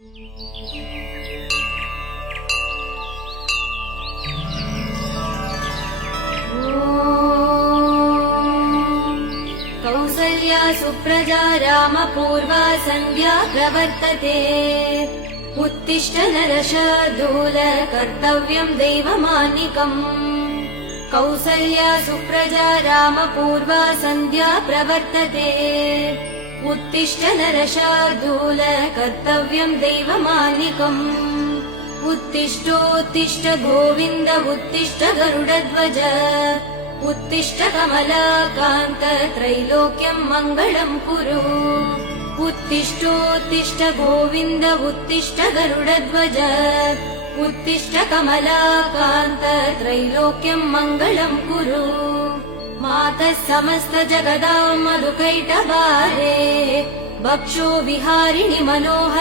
कौसल्या सुप्रजा रामपूर्वा सन्ध्या प्रवर्तते। उत्तिष्ठ नरशार्दूल कर्तव्यम् दैवमान्निकम्। कौसल्या सुप्रजा रामपूर्वा सन्ध्या प्रवर्तते। उत्तिष्ठ नरशार्दूल कर्तव्यम् दैवमान्निकम्। उत्तिष्ठोत्तिष्ठ गोविन्द उत्तिष्ठ गरुडध्वज। उत्तिष्ठ कमलाकान्त त्रैलोक्यम् मङ्गलम् कुरु। उत्तिष्ठोत्तिष्ठ गोविन्द उत्तिष्ठ गरुडध्वज। उत्तिष्ठ कमलाकान्त त्रैलोक्यम् मङ्गलम् कुरु। मातः समस्त जगदाम् मधुकैटभारे। वक्षो विहारिणि मनोहर